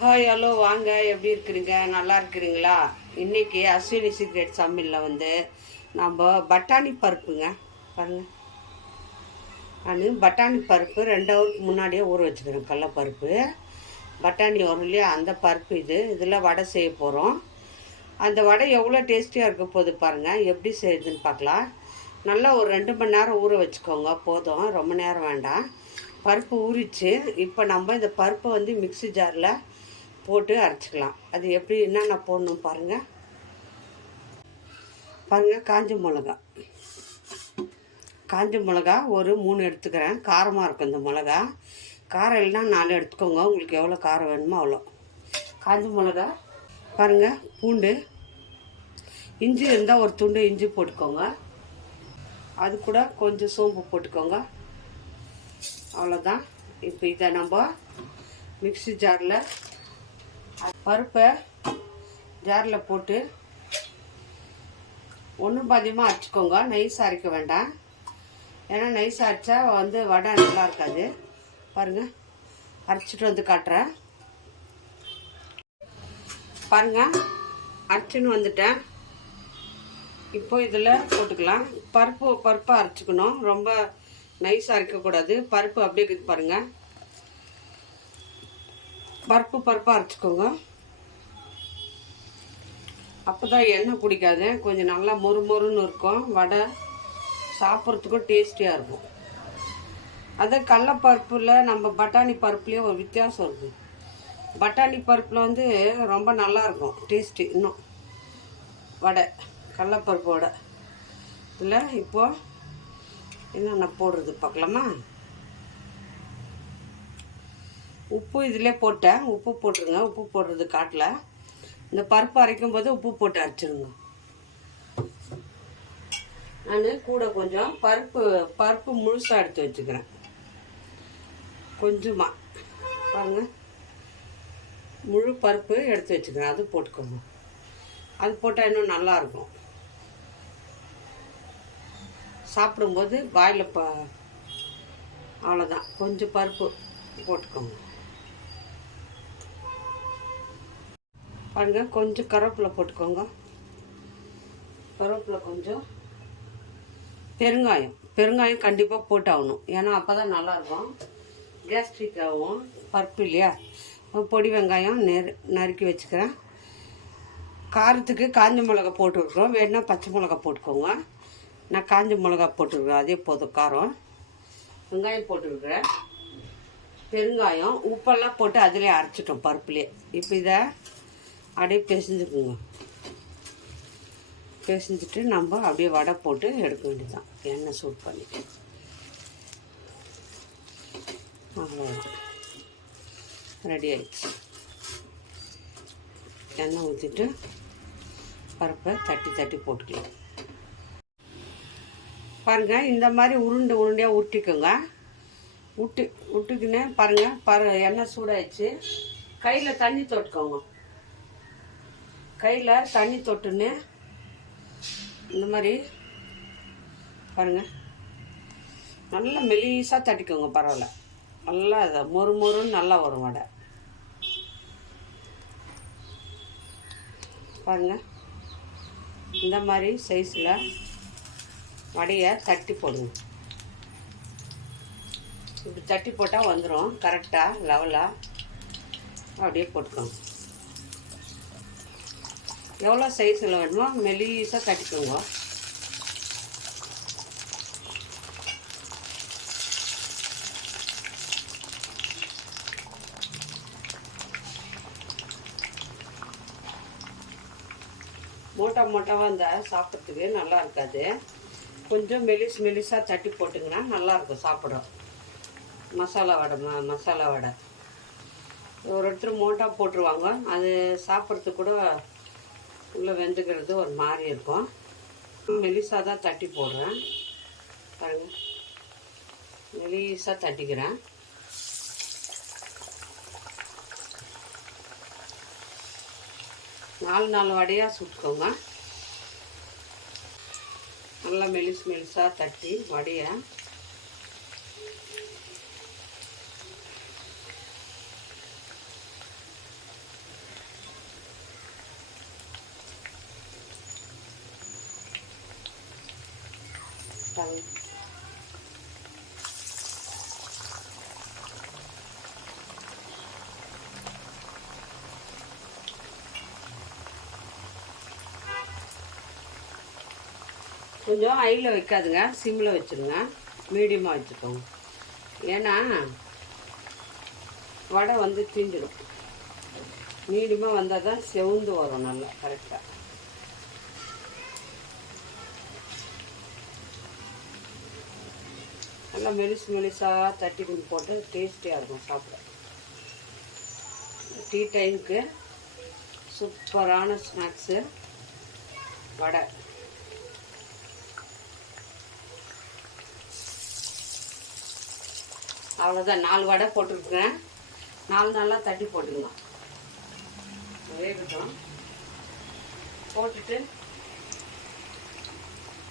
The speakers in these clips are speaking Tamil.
ஹாய் ஹலோ வாங்க, எப்படி இருக்கிறீங்க? நல்லா இருக்கிறீங்களா? இன்றைக்கி அஸ்வினி சீக்ரெட் சமையலில் நம்ம பட்டாணி பருப்புங்க. பாருங்கள், நான் பட்டாணி பருப்பு 2 ஹவருக்கு முன்னாடியே ஊற வச்சுக்கிறேன். கடலப்பருப்பு, பட்டாணி வரும் இல்லையா, அந்த பருப்பு இதில் வடை செய்ய போகிறோம். அந்த வடை எவ்வளோ டேஸ்டியாக இருக்க போது பாருங்கள். எப்படி செய்யுதுன்னு பார்க்கலாம். நல்லா ஒரு 2 மணி நேரம் ஊற வச்சுக்கோங்க, போதும், ரொம்ப நேரம் வேண்டாம். பருப்பு ஊறிச்சு. இப்போ நம்ம இந்த பருப்பை மிக்ஸி ஜாரில் போட்டு அரைச்சிக்கலாம். அது எப்படி என்னென்ன போடணும் பாருங்கள். காஞ்ச மிளகா ஒரு 3 எடுத்துக்கிறேன். காரமாக இருக்கும் இந்த மிளகா. காரம் இல்லைன்னா 4 எடுத்துக்கோங்க, உங்களுக்கு எவ்வளோ காரம் வேணுமோ அவ்வளோ. காஞ்ச மிளகா பாருங்கள். பூண்டு, இஞ்சி இருந்தால் ஒரு துண்டு இஞ்சி போட்டுக்கோங்க. அது கூட கொஞ்சம் சோம்பு போட்டுக்கோங்க, அவ்வளோதான். இப்போ இதை நம்ம மிக்ஸி ஜாரில் பருப்பை ஜாரில் போட்டு ஒன்றும் பாதியமாக அரைச்சிக்கோங்க. நைஸாக அரைக்க வேண்டாம், ஏன்னா நைஸாக அரைச்சா வடை நல்லா இருக்காது. பாருங்கள், அரைச்சிட்டு காட்டுறேன். பாருங்கள், அரைச்சின்னு வந்துட்டேன். இப்போ இதில் போட்டுக்கலாம். பருப்பை அரைச்சிக்கணும், ரொம்ப நைஸாக அரைக்கக்கூடாது. பருப்பு அப்படியே இருக்குது பாருங்கள். பருப்பாக அரைச்சிக்கோங்க, அப்போ தான் எண்ணெய் பிடிக்காது. கொஞ்சம் நல்லா மொறுன்னு இருக்கும். வடை சாப்பிட்றதுக்கும் டேஸ்டியாக இருக்கும். அதே கடலப்பருப்பில் நம்ம பட்டாணி பருப்புலேயே ஒரு வித்தியாசம் இருக்குது. பட்டாணி பருப்பில் ரொம்ப நல்லாயிருக்கும் டேஸ்ட்டு. இன்னும் வடை, கடலப்பருப்பு வடை. இதில் இப்போது என்னென்ன போடுறது பார்க்கலாமா. உப்பு இதிலே போட்டேன், உப்பு போட்டுருங்க. உப்பு போடுறது காட்டல. இந்த பருப்பு அரைக்கும் போது உப்பு போட்டு அரைச்சிருங்க. நான் கூட கொஞ்சம் பருப்பு முழுசாக எடுத்து வச்சுக்கிறேன். கொஞ்சமாக பாருங்க, முழு பருப்பு எடுத்து வச்சுக்கிறேன். அது போட்டுக்கோங்க. அது போட்டால் இன்னும் நல்லாயிருக்கும். சாப்பிடும்போது வாயில் அவ்வளோதான். கொஞ்சம் பருப்பு போட்டுக்கோங்க. பாருங்க, கொஞ்சம் கருவேப்பிலை போட்டுக்கோங்க. கருவேப்பிலை, கொஞ்சம் பெருங்காயம் கண்டிப்பாக போட்டாகணும், ஏன்னா அப்போ தான் நல்லாயிருக்கும். கேஸ்ட்ரிக் ஆகும் பருப்பு இல்லையா. பொடி வெங்காயம் நறுக்கி வச்சுக்கிறேன். காரத்துக்கு காஞ்ச மிளகா போட்டுருக்குறோம், வேணுன்னா பச்சை மிளகா போட்டுக்கோங்க. நான் காஞ்ச மிளகா போட்டுருக்குறேன், அதே போதும் காரம். வெங்காயம் போட்டுருக்குறேன், பெருங்காயம், உப்பெல்லாம் போட்டு அதிலே அரைச்சிட்டோம் பருப்புலேயே. இப்போ இதை அப்படியே பிசைஞ்சிட்டு நம்ம அப்படியே வடை போட்டு எடுக்க வேண்டியதுதான். எண்ணெய் சூட் பண்ணிட்டு அவ்வளோதான், ரெடி ஆயிடுச்சு. எண்ணெய் ஊற்றிட்டு பருப்பை தட்டி போட்டுக்கலாம். பாருங்கள், இந்த மாதிரி உருண்டையாக உருட்டிக்கோங்க. விட்டுக்கின்னு பாருங்கள், எண்ணெய் சூடாயிடுச்சு. கையில் தண்ணி தொட்டுக்கோங்க. கையில் தண்ணி தொட்டுன்னு இந்த மாதிரி பாருங்கள், நல்லா மெலிசாக தட்டிக்கோங்க. பரவாயில்ல, நல்லா அதை மொறுன்னு நல்லா வரும் வடை. பாருங்கள், இந்த மாதிரி சைஸில் வடையை தட்டி போடுங்க. இப்படி தட்டி போட்டால் வந்துடும் கரெக்டாக லெவலாக. அப்படியே போட்டுக்கோங்க. எவ்வளோ சைஸில் வேணுமோ மெலிசாக தட்டிக்கோங்க. மோட்டாவாக இருந்தால் சாப்பிட்றதுக்கு நல்லா இருக்காது. கொஞ்சம் மெலிசாக தட்டி போட்டிங்கன்னா நல்லாயிருக்கும் சாப்பிட. மசாலா வடை ஒருத்தர் மோட்டாக போட்டுருவாங்க, அது சாப்பிட்றதுக்கு கூட உள்ளே வெந்துக்கிறது ஒரு மாதிரி இருக்கும். மெலிசாக தான் தட்டி போடுறேன். பாருங்கள், மெலிசாக தட்டிக்கிறேன். நாலு வடையாக சுட்டுக்கோங்க. நல்லா மெலிசாக தட்டி வடையை பாருங்க. கொஞ்சம் ஹையில் வைக்காதுங்க, சிம்மில் வச்சுருங்க, மீடியமாக வச்சுக்கோங்க. ஏன்னா வடை வந்து தீஞ்சிடும். மீடியமாக வந்தால் தான் செவுந்து வரும் நல்லா கரெக்டாக. நல்லா மெலிசாக தட்டி கொஞ்சம் போட்டு டேஸ்டியாக இருக்கும் சாப்பிட. டீ டைமுக்கு சூப்பரான ஸ்நாக்ஸு வடை. அவ்வளோதான், 4 வடை போட்டிருக்குறேன். 4 நல்லா தட்டி போட்டுக்கலாம். வேகட்டும்.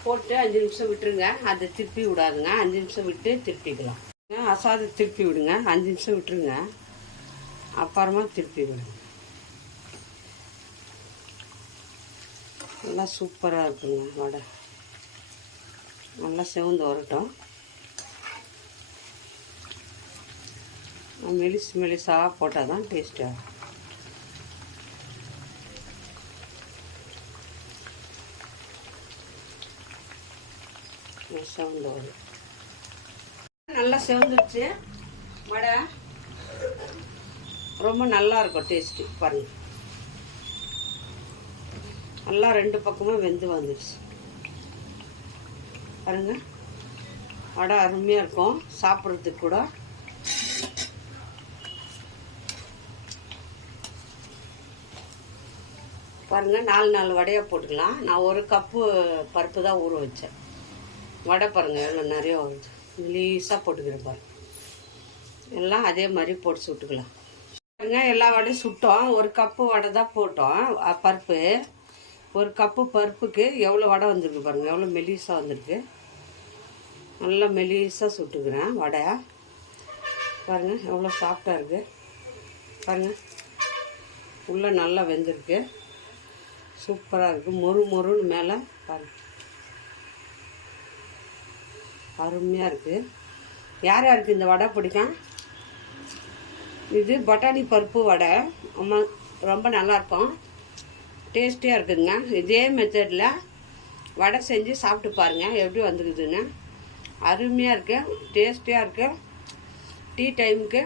போட்டு 5 நிமிஷம் விட்டுருங்க. அதை திருப்பி விடாதுங்க. 5 நிமிஷம் விட்டு திருப்பிக்கலாம். அசாது திருப்பி விடுங்க. 5 நிமிஷம் விட்டுருங்க, அப்புறமா திருப்பி விடுங்க. நல்லா சூப்பராக இருக்குங்க வடை. நல்லா செவந்து வரட்டும். மெலிசாக போட்டால் தான் டேஸ்ட்டாக. செவந்து வரும். நல்லா செவந்துடுச்சு வடை. ரொம்ப நல்லா இருக்கும் டேஸ்ட்டு. பாருங்கள், நல்லா 2 பக்கமும் வெந்து வந்துடுச்சு பாருங்கள். வடை அருமையாக இருக்கும் சாப்பிட்றதுக்கு கூட. பாருங்கள், 4 வடையாக போட்டுக்கலாம். நான் 1 கப்பு பருப்பு தான் ஊற வச்சேன். வடை பாருங்கள் எவ்வளோ நிறைய வருது. மெலிசாக போட்டுக்கிறேன் பாருங்கள். எல்லாம் அதே மாதிரி போட்டு சுட்டுக்கலாம் பாருங்கள். எல்லா வடையும் சுட்டோம். 1 கப்பு வடை தான் போட்டோம் பருப்பு. 1 கப்பு பருப்புக்கு எவ்வளோ வடை வந்திருக்கு பாருங்கள். எவ்வளோ மெலிசாக வந்திருக்கு. நல்லா மெலிசாக சுட்டுக்கிறேன் வடை. பாருங்கள் எவ்வளோ சாஃப்டாக இருக்குது பாருங்கள். உள்ளே நல்லா வெந்திருக்கு. சூப்பராக இருக்குது. மொறுன்னு மேலே பாருங்கள், அருமையாக இருக்குது. யாருக்கு இந்த வடை பிடிக்கும்? இது பட்டாணி பருப்பு வடை. ரொம்ப நல்லாயிருக்கும், டேஸ்டியாக இருக்குதுங்க. இதே மெத்தடில் வடை செஞ்சு சாப்பிட்டு பாருங்கள் எப்படி வந்துருக்குதுன்னு. அருமையாக இருக்குது, டேஸ்டியாக இருக்குது. டீ டைமுக்கு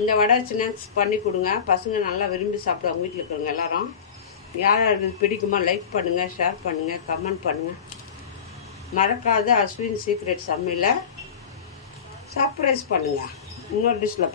இந்த வடை ஸ்நாக்ஸ் பண்ணி கொடுங்க. பசங்க நல்லா விரும்பி சாப்பிடுவாங்க வீட்டில் இருக்கிறவங்க எல்லோரும். யாருக்கு பிடிக்குமா லைக் பண்ணுங்கள், ஷேர் பண்ணுங்கள், கமெண்ட் பண்ணுங்கள். மறக்காத அஸ்வின் சீக்ரெட் சமையலை சர்ப்ரைஸ் பண்ணுங்கள். இன்னொரு டிஷ்ஷில்